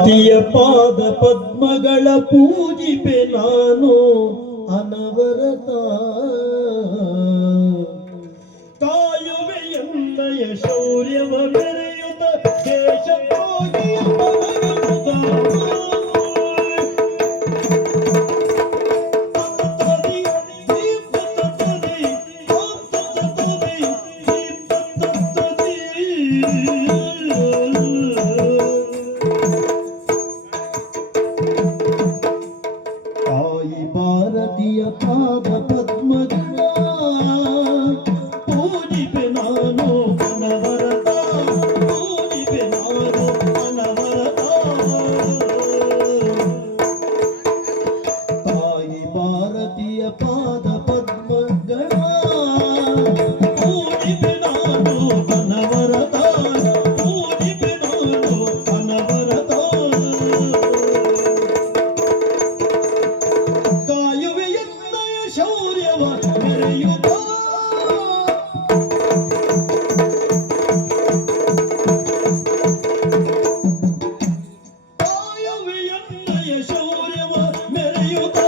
ತಿಯ ಪಾದ ಪದ್ಮಗಳ ಪೂಜಿಪೆ ನಾನು ಅನವರತ ಕಾಯುವೆ ಎನ್ನಯ ಶೌರ್ಯವ ಬೆರೆಯುತ್ತ ದೇಶಕ್ಕೋಗಿಯ ಭಾರತೀಯ ಪಾದ ಪದ್ಮಗಳ ಪೂಜಿಪೆ ನಾನು ಅನವರತ ಪೂಜಿಪೆ ನಾನು ಅನವರತ ತಾಯಿ ಭಾರತೀಯ ಪಾದ ಪದ್ಮಗಳ ಪೂಜಿಪೆ ನಾನು ಅನವರತ ಪೂಜಿಪೆ ನಾನು ಅನವರತ ಶೌರ್ಯವ ಮೆರೆಯುತ್ತ ಕಾಯುವೆಯನ್ನಯ ಶೌರ್ಯವ ಮೆರೆಯುತ್ತ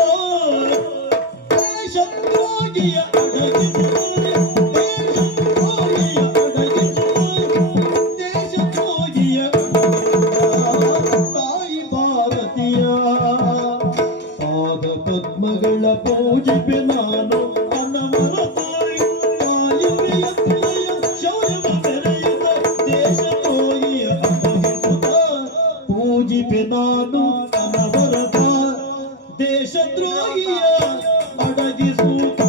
ದೇಶದ್ರೋಹಿಯ ಅಡಗಿಸುವ ದೇಶದ್ರೋಹಿಯ ತಾಯಿ ಭಾರತೀಯ ಪಾದ ಪದ್ಮಗಳ ಪೂಜಿಪೆ ನಾನು ಅನವರತ ಕಾಯುವೆಯನ್ನಯ ಶೌರ್ಯವ ಮೆರೆಯುತ್ತ ದೇಶದ್ರೋಹಿಯ ಅಡಗಿಸುತ್ತ ಪೂಜಿಪೆ ನಾನು ಅನವರತ ದೇಶದ್ರೋಹಿಯ ಅಡಗಿಸುತ್ತ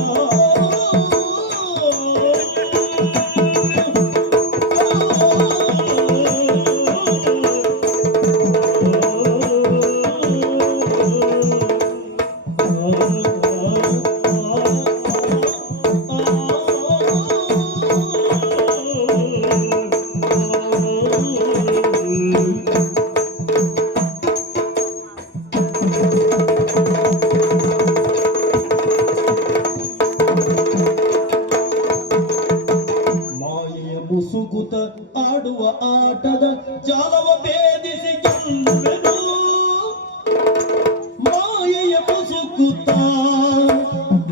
ಮುಸುಗುತ ಆಡುವ ಆಟದ ಜಾಲವ ಭೇದಿಸಿ ಗೆಲ್ಲುವೆನು ಮಾಯೆಯ ಮುಸುಗುತ್ತ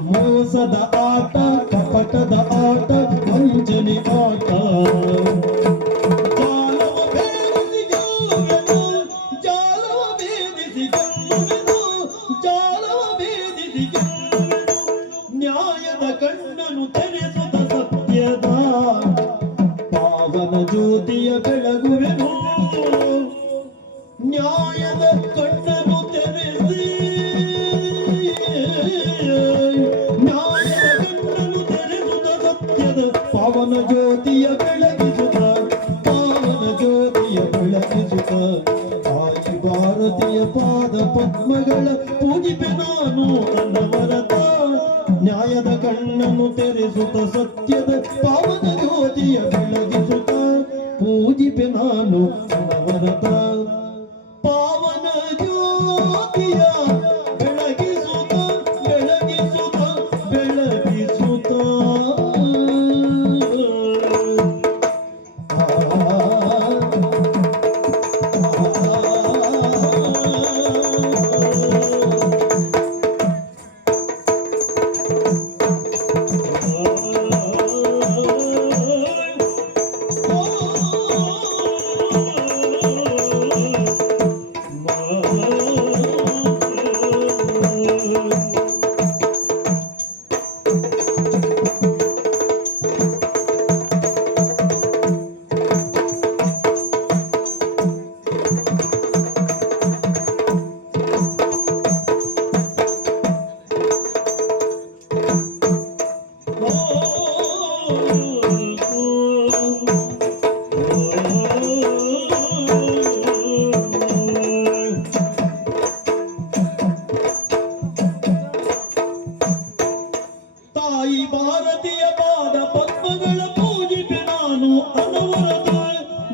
ಮೋಸದ ಆಟ ಕಪಟದ ಆಟ ವಂಚನೆ ಆಟ ಜಾಲವ ಭೇದಿಸಿ ಗೆಲ್ಲುವೆನು ಜಾಲವ ಭೇದಿಸಿ ಗೆಲ್ಲುವೆನು ಜಾಲವ ಭೇದಿಸಿ ಗೆಲ್ಲುವೆನು ನ್ಯಾಯದ ಕಣ್ಣನು ತೆರೆಸುತ್ತ ಸತ್ಯದ ಪಾವನ ಜ್ಯೋತಿಯ ಬೆಳಗುವೆನು ನ್ಯಾಯದ ಕಣ್ಣನು ತೆರೆಸಿ ನ್ಯಾಯದ ಕಣ್ಣನು ತೆರೆಸುತ್ತ ಸತ್ಯದ ಪಾವನ ಜ್ಯೋತಿಯ ಬೆಳಗಿಸುತ್ತ ಪಾವನ ಜ್ಯೋತಿಯ ಬೆಳಗಿಸುತ್ತ ತಾಯಿ ಭಾರತೀಯ ಪಾದ ಪದ್ಮಗಳ ಪೂಜಿಪೆ ನಾನು ಅನವರತ ನ್ಯಾಯದ ಕಣ್ಣನ್ನು ತೆರೆಸುತ್ತ ಸತ್ಯದ ಪಾವನ ಜ್ಯೋತಿಯ ಬೆಳಗಿಸುತ್ತ ಪೂಜಿಪೆ ನಾನು ಅನವರತ ಪಾವನ ಜ್ಯೋತಿಯ ಬೆಳಗಿಸುತ್ತ ಬೆಳಗಿಸುತ್ತ ಬೆಳಗಿಸುತ್ತ ತಾಯಿ ಭಾರತೀಯ ಪಾದ ಪದ್ಮಗಳ ಪೂಜಿಪೆ ನಾನು ಅನವರತ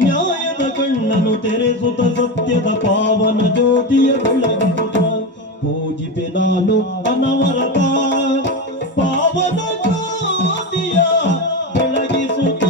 ನ್ಯಾಯದ ಕಣ್ಣನು ತೆರೆಸುತ್ತ ಸತ್ಯದ ಪಾವನ ಜ್ಯೋತಿಯ ಬೆಳಗಿಸುತ್ತ ಪೂಜಿಪೆ ನಾನು ಅನವರತ ಪಾವನ ಜ್ಯೋತಿಯ ಬೆಳಗಿಸುತ್ತ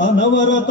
ಅನವರತ